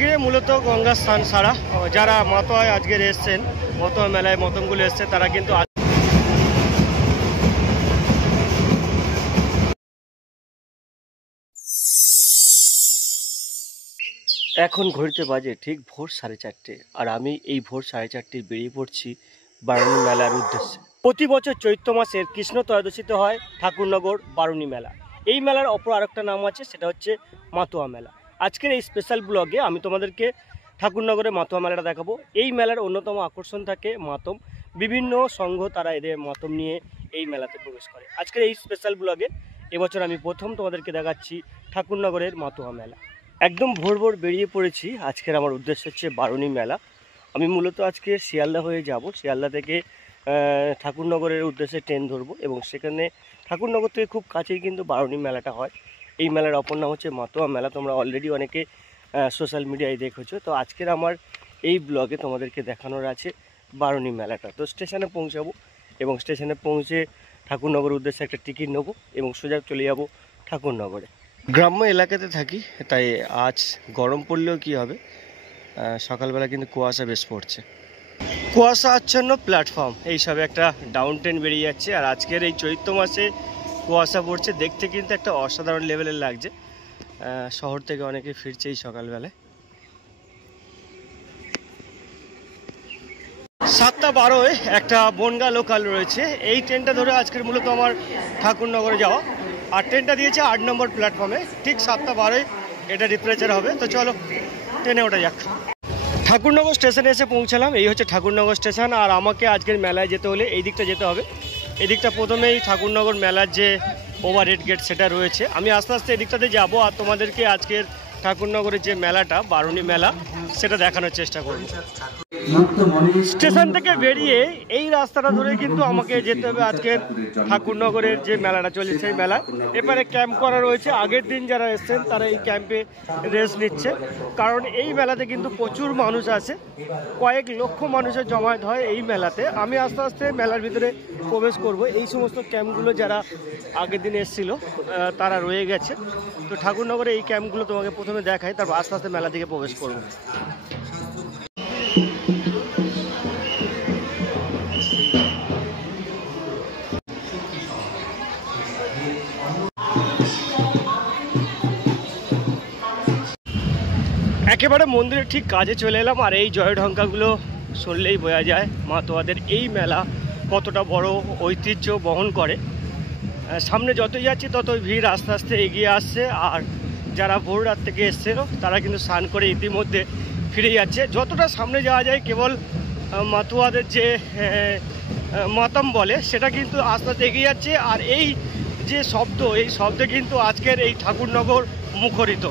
ঘিরে মূলত গঙ্গা স্নান সারা যারা মাতোয়ায় আজকের এসছেন, মতোয়া মেলায় মতমগুলো এসছে, তারা কিন্তু এখন ঘড়িতে বাজে ঠিক ভোর 4:30, আর আমি এই ভোর 4:30 বেরিয়ে পড়ছি বারুণী মেলার উদ্দেশ্যে। প্রতি বছর চৈত্র মাসের কৃষ্ণ ত্রয়োদশীতে হয় ঠাকুরনগর বারুণী মেলা। এই মেলার অপর আরেকটা নাম আছে, সেটা হচ্ছে মাতোয়া মেলা। আজকের এই স্পেশাল ব্লগে আমি তোমাদেরকে ঠাকুরনগরের মাতোয়া মেলাটা দেখাবো। এই মেলার অন্যতম আকর্ষণ থাকে মাতম। বিভিন্ন সংঘ তারা এদের মাতম নিয়ে এই মেলাতে প্রবেশ করে। আজকের এই স্পেশাল ব্লগে এবছর আমি প্রথম তোমাদেরকে দেখাচ্ছি ঠাকুরনগরের মাতোয়া মেলা। একদম ভোর ভোর বেরিয়ে পড়েছি। আজকের আমার উদ্দেশ্য হচ্ছে বারুণী মেলা। আমি মূলত আজকে শিয়ালদা হয়ে যাব। শিয়ালদা থেকে ঠাকুরনগরের উদ্দেশ্যে ট্রেন ধরবো এবং সেখানে ঠাকুরনগর থেকে খুব কাছেই কিন্তু বারুণী মেলাটা হয়। এই মেলার অপর নাম হচ্ছে মাতোয়া মেলা। তোমরা অলরেডি অনেকে সোশ্যাল মিডিয়ায় দেখেছো। তো আজকের আমার এই ব্লগে তোমাদেরকে দেখানোর আছে বারুণী মেলাটা। তো স্টেশনে পৌঁছাবো এবং স্টেশনে পৌঁছে ঠাকুরনগর উদ্দেশ্যে একটা টিকিট নেবো এবং সোজা চলে যাবো ঠাকুরনগরে। গ্রাম্য এলাকাতে থাকি, তাই আজ গরম পড়লেও কি হবে, সকালবেলা কিন্তু কুয়াশা বেশ পড়ছে। কুয়াশা আচ্ছন্ন প্ল্যাটফর্ম, এইসবে একটা ডাউন ট্রেন বেরিয়ে যাচ্ছে। আর আজকের এই চৈত্র মাসে কুয়াশা পড়ছে, দেখতে কিন্তু একটা অসাধারণ লেভেলের লাগছে। শহর থেকে অনেকে ফিরছে এই সকালবেলায়। 7:12 একটা বনগা লোকাল রয়েছে। এই ট্রেনটা ধরে আজকের মূলত আমার ঠাকুরনগরে যাওয়া। আর ট্রেনটা দিয়েছে 8 নম্বর প্ল্যাটফর্মে। ঠিক 7:12 এটা ডিপারেচার হবে। তো চলো ট্রেনে ওঠা যাক। ঠাকুরনগর স্টেশনে এসে পৌঁছালাম। এই হচ্ছে ঠাকুরনগর স্টেশন। আর আমাকে আজকের মেলায় যেতে হলে এই দিকটা যেতে হবে। এই দিকটা প্রথমেই ঠাকুরনগর মেলার যে ওভারহেড গেট সেটা রয়েছে। আমি আস্তে আস্তে এই দিকটাতে যাবো আর তোমাদেরকে আজকের ঠাকুরনগরের যে মেলাটা বারুণী মেলা সেটা দেখানোর চেষ্টা করব। স্টেশন থেকে বেরিয়ে এই রাস্তাটা ধরে কিন্তু আমাকে যেতে হবে আজকের ঠাকুরনগরের যে মেলাটা চলছে সেই মেলা। এবারে ক্যাম্প করা রয়েছে। আগের দিন যারা এসছেন তারা এই ক্যাম্পে রেস্ট নিচ্ছে, কারণ এই মেলাতে কিন্তু প্রচুর মানুষ আসে। কয়েক লক্ষ মানুষের জমায়েত হয় এই মেলাতে। আমি আস্তে আস্তে মেলার ভিতরে প্রবেশ করব। এই সমস্ত ক্যাম্পগুলো যারা আগের দিন এসেছিল তারা রয়ে গেছে। তো ঠাকুরনগরে এই ক্যাম্পগুলো তোমাকে প্রথমে দেখাই, তারপর আস্তে আস্তে মেলা দিকে প্রবেশ করবো। একেবারে মন্দিরের ঠিক কাজে চলে এলাম। আর এই জয়ঢঙ্কাগুলো শুনলেই বোঝা যায় মাতোয়াদের এই মেলা কতটা বড় ঐতিহ্য বহন করে। সামনে যতই যাচ্ছি ততই ভিড় আস্তে আস্তে এগিয়ে আসছে। আর যারা ভোর রাত থেকে এসছিল তারা কিন্তু স্নান করে ইতিমধ্যে ফিরে যাচ্ছে। যতটা সামনে যাওয়া যায় কেবল মাতোয়াদের যে মাতম বলে সেটা কিন্তু আস্তে আস্তে এগিয়ে যাচ্ছে। আর এই যে শব্দ, এই শব্দে কিন্তু আজকের এই ঠাকুরনগর মুখরিত।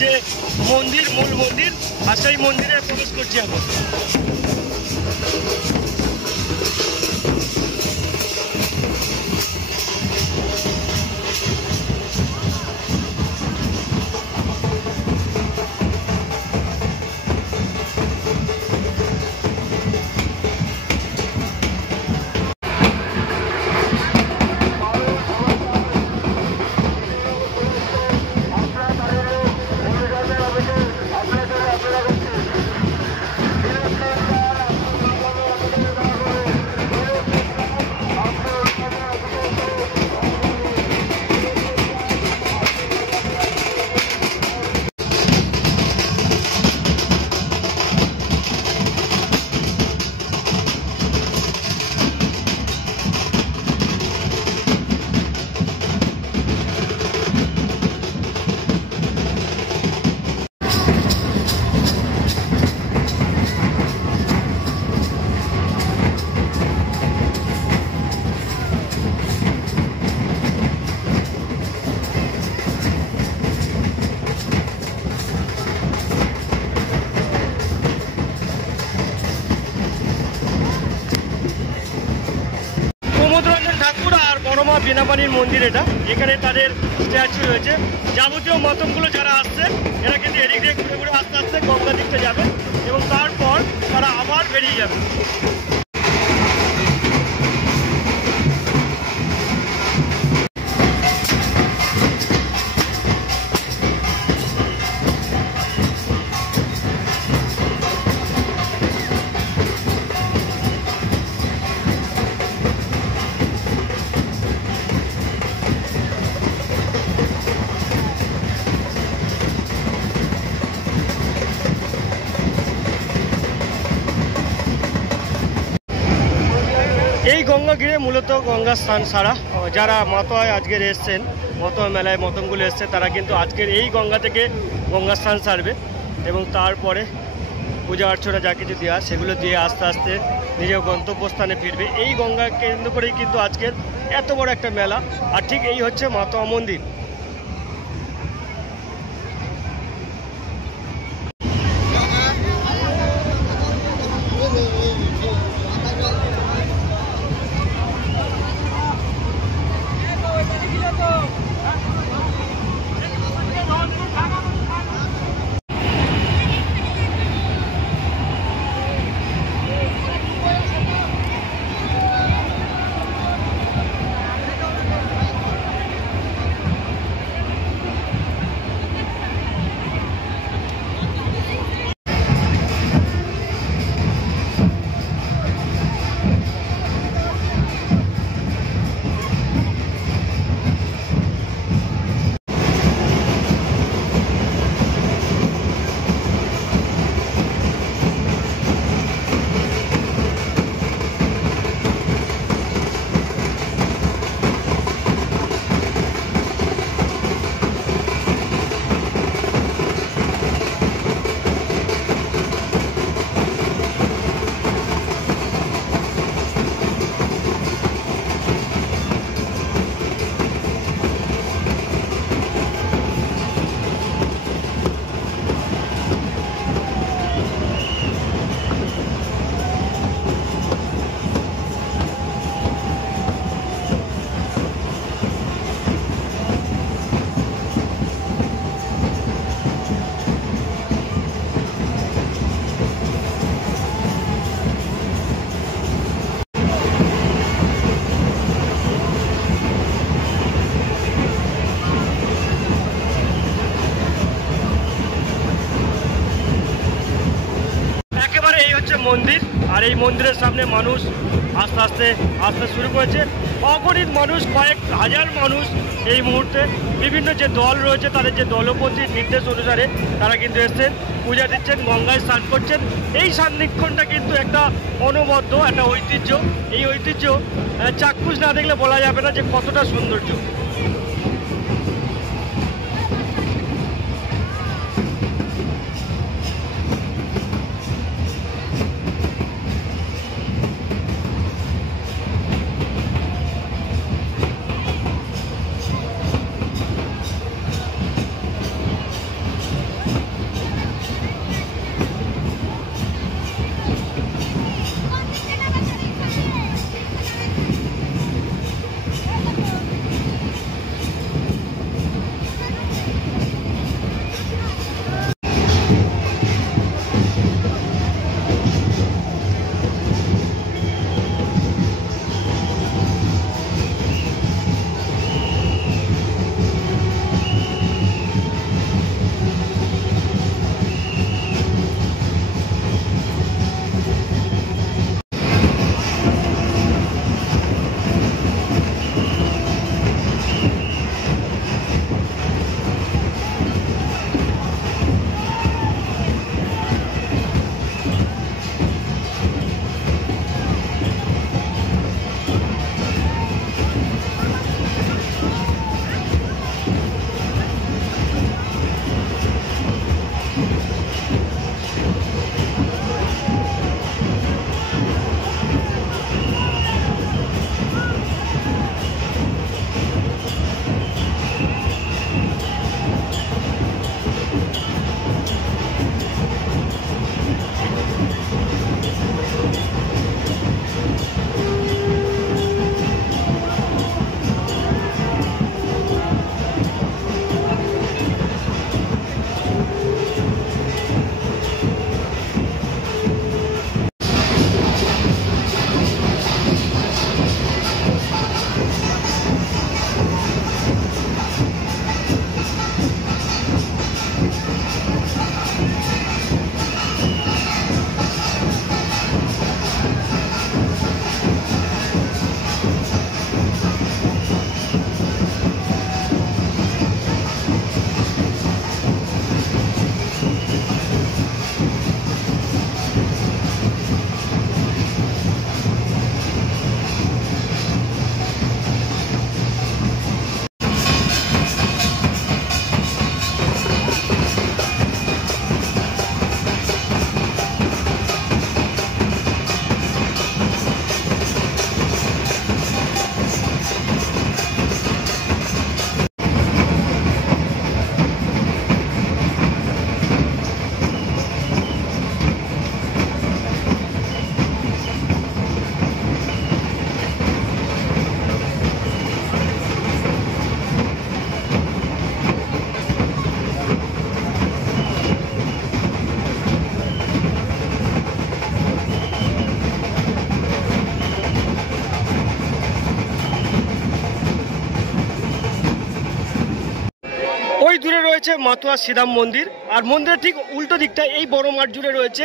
যে মন্দির, মূল মন্দির, আর সেই মন্দিরে প্রবেশ করছি এখন। ঠাকুর আর বড়মা বীণাপাণির মন্দির এটা, এখানে তাদের স্ট্যাচু রয়েছে। যাবতীয় মাতমগুলো যারা আসছে এরা কিন্তু এদিক দিয়ে ঘুরে ঘুরে আস্তে আস্তে গঙ্গা দিকটা যাবে এবং তারপর তারা আবার বেরিয়ে যাবে। এই গঙ্গা ঘিরে মূলত গঙ্গা স্নান সারা যারা মাতোয়ায় আজকের এসছেন, মতোয়া মেলায় মতমগুলো এসছে, তারা কিন্তু আজকের এই গঙ্গা থেকে গঙ্গা স্নান সারবে এবং তারপরে পূজা অর্চনা যা কিছু দেওয়া সেগুলো দিয়ে আস্তে আস্তে নিজের গন্তব্যস্থানে ফিরবে। এই গঙ্গা কেন্দ্র করেই কিন্তু আজকের এত বড় একটা মেলা। আর ঠিক এই হচ্ছে মাতোয়া মন্দির। মন্দির, আর এই মন্দিরের সামনে মানুষ আস্তে আস্তে আসতে শুরু করেছে। অগণিত মানুষ, কয়েক হাজার মানুষ এই মুহূর্তে বিভিন্ন যে দল রয়েছে তাদের যে দলপতির নির্দেশ অনুসারে তারা কিন্তু এসছেন, পূজা দিচ্ছেন, গঙ্গায় স্নান করছেন। এই সান্নিক্ষণটা কিন্তু একটা অনবদ্য একটা ঐতিহ্য। এই ঐতিহ্য চাক্ষুষ না দেখলে বলা যাবে না যে কতটা সৌন্দর্য। রয়েছে মাতোয়া শ্রীরাম মন্দির, আর মন্দিরের ঠিক উল্টো দিকটা এই বড় মাঠ জুড়ে রয়েছে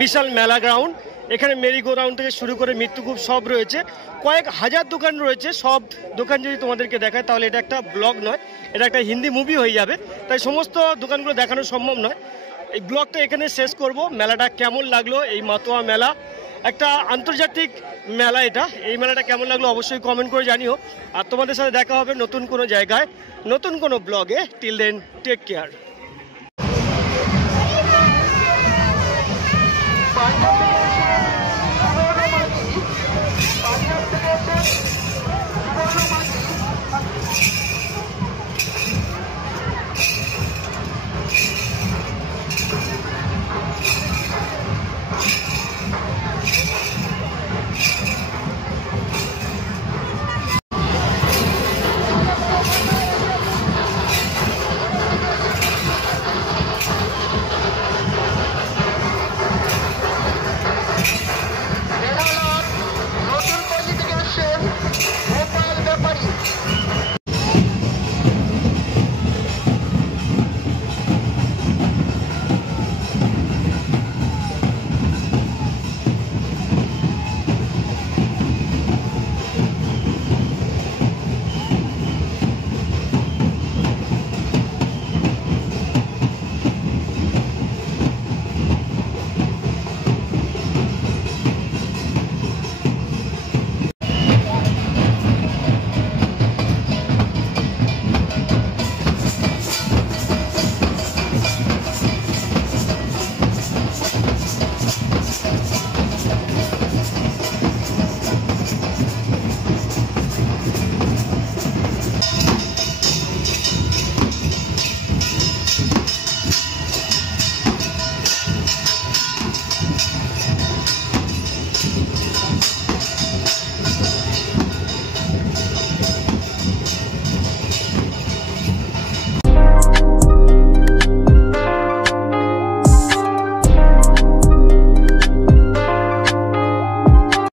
বিশাল মেলা গ্রাউন্ড। এখানে মেরি গো রাউন্ড থেকে শুরু করে মৃত্যুকূপ সব রয়েছে, কয়েক হাজার দোকান রয়েছে। সব দোকান যদি তোমাদেরকে দেখায় তাহলে এটা একটা ব্লগ নয়, এটা একটা হিন্দি মুভি হয়ে যাবে, তাই সমস্ত দোকানগুলো দেখানো সম্ভব নয়। এই ব্লগটা এখানে শেষ করব। মেলাটা কেমন লাগলো, এই মাতোয়া মেলা একটা আন্তর্জাতিক মেলা, এই মেলাটা কেমন লাগলো অবশ্যই কমেন্ট করে জানিও। আর তোমাদের সাথে দেখা হবে নতুন কোনো জায়গায়, নতুন কোনো ব্লগে। Till then take care.